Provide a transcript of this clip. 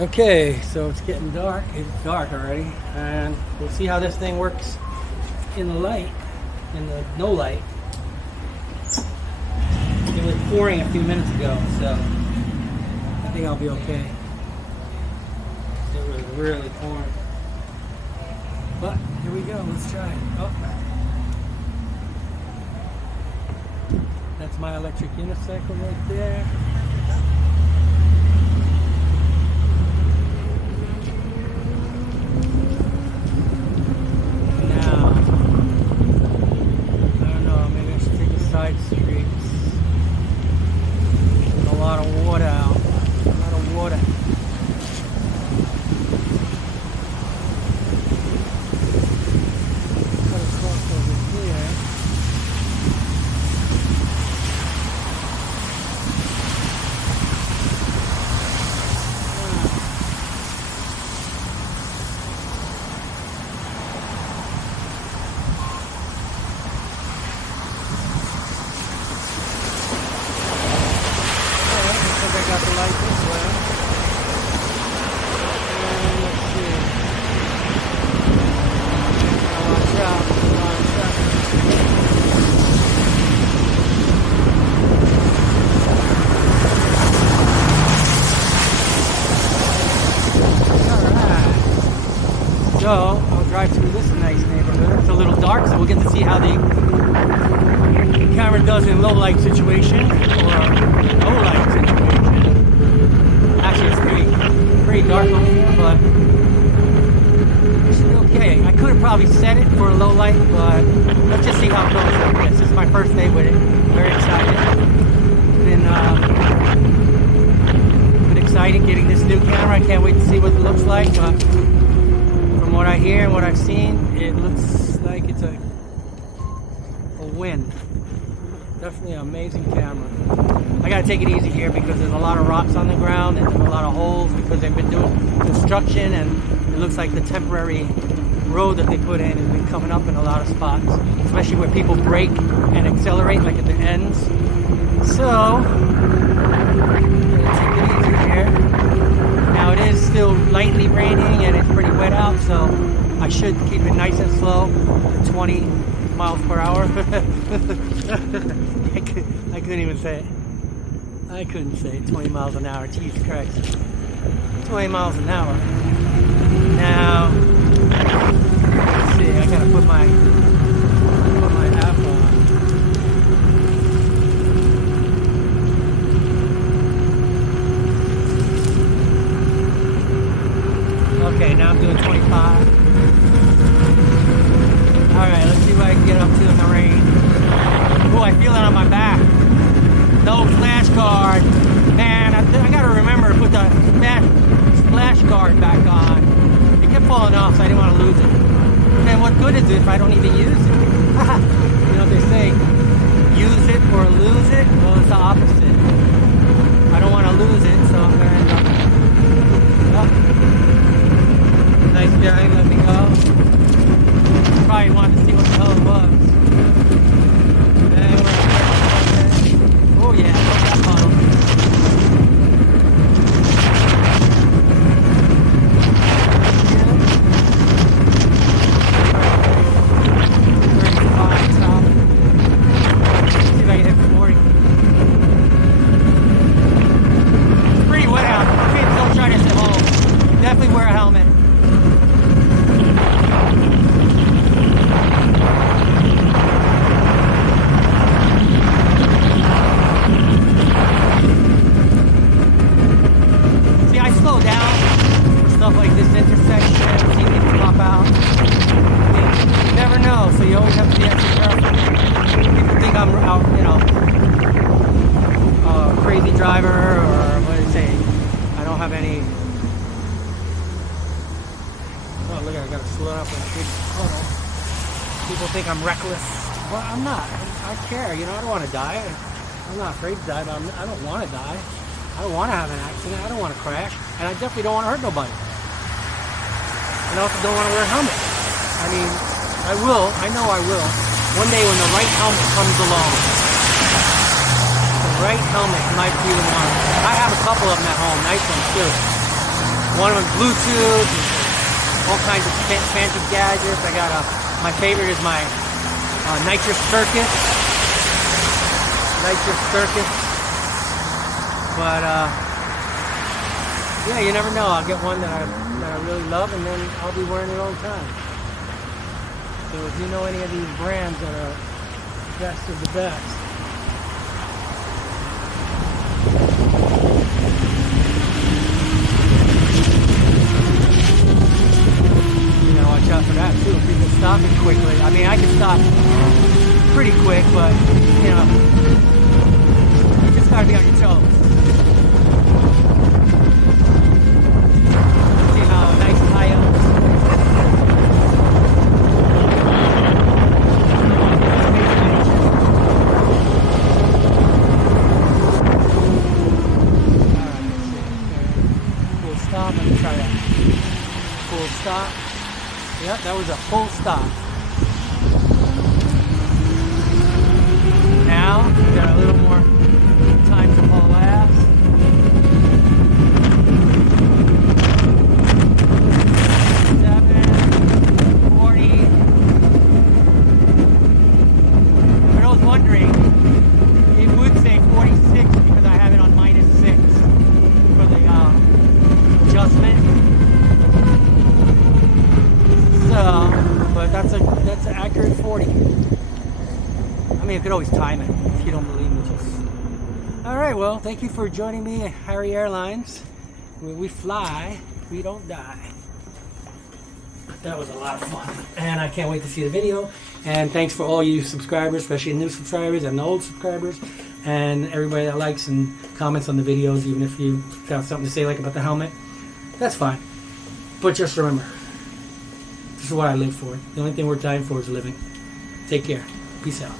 Okay, so it's getting dark. It's dark already, and we'll see how this thing works in the light, in the no light. It was pouring a few minutes ago, so I think I'll be okay. It was really pouring. But here we go, let's try it. Oh. That's my electric unicycle right there. Streets. There's a lot of water out. A lot of water. Cut across over here. Got the light this way. And let's see. Watch out, watch out. Alright. So, I'll drive through this nice neighborhood. It's a little dark, so we'll get to see how the camera does in low light situation or no light situation. Actually, it's pretty dark over here, but it's okay. I could have probably set it for a low light, but let's just see how it goes like this. This is my first day with it. Very excited. Been excited getting this new camera. I can't wait to see what it looks like, but from what I hear and what I've seen, it looks like it's a win. Definitely an amazing camera. I gotta take it easy here because there's a lot of rocks on the ground and there's a lot of holes because they've been doing construction, and it looks like the temporary road that they put in has been coming up in a lot of spots, especially where people brake and accelerate, like at the ends. So, I'm gonna take it easy here. Now it is still lightly raining and it's pretty wet out, so I should keep it nice and slow, 20 miles per hour. I couldn't even say it. I couldn't say it. 20 miles an hour. Jesus Christ. 20 miles an hour. Now, let's see. I gotta put my app on. Okay, now I'm doing 25. Alright, let's see what I can get up to in the rain. Oh, I feel it on my back. No flash guard. Man, I gotta remember to put the flash guard back on. It kept falling off, so I didn't want to lose it. And what good is it if I don't even use it? You know what they say, use it or lose it? Well, it's the opposite. I don't want to lose it, so I'm gonna end up... Oh. Nice guy, let me go. Probably wanted to see what the hell it was. Oh yeah, look that puddle. See if I can hit 40. It's pretty wet out. Kids don't try this at home. Definitely wear a helmet. Stuff like this intersection, see people pop out. You never know, so you always have to be extra careful. People think I'm out, you know, a crazy driver, or what do you say? I don't have any. Oh, look, I gotta slow up in a big puddle. People think I'm reckless. Well, I'm not. I care, you know, I don't want to die. I'm not afraid to die, but I don't want to die. I don't want to have an accident. I don't want to crash, and I definitely don't want to hurt nobody. And I also don't want to wear a helmet. I mean, I will. I know I will. One day when the right helmet comes along, the right helmet might be the one. I have a couple of them at home, nice ones too. One of them Bluetooth, all kinds of fancy gadgets. I got my favorite is my Nitrous Circus. But yeah, you never know. I'll get one that I really love, and then I'll be wearing it all the time. So if you know any of these brands that are best of the best, watch out for that too. If people stopping quickly. I mean, I can stop pretty quick, but you know, you just gotta be on your toes. See how nice and high up. Alright, full stop. Let me try that. Full stop. Yep, that was a full stop. Now, we got a little more time to haul ass. 7:40. For those wondering, it would say 46 because I have it on -6 for the adjustment. But that's an accurate 40. I mean, you could always time it if you don't believe me. Just all right. Well, thank you for joining me at Harry Airlines. We fly, we don't die. That was a lot of fun, and I can't wait to see the video. And thanks for all you subscribers, especially new subscribers and the old subscribers, and everybody that likes and comments on the videos, even if you got something to say like about the helmet. That's fine. But just remember, this is what I live for. The only thing we're dying for is living. Take care. Peace out.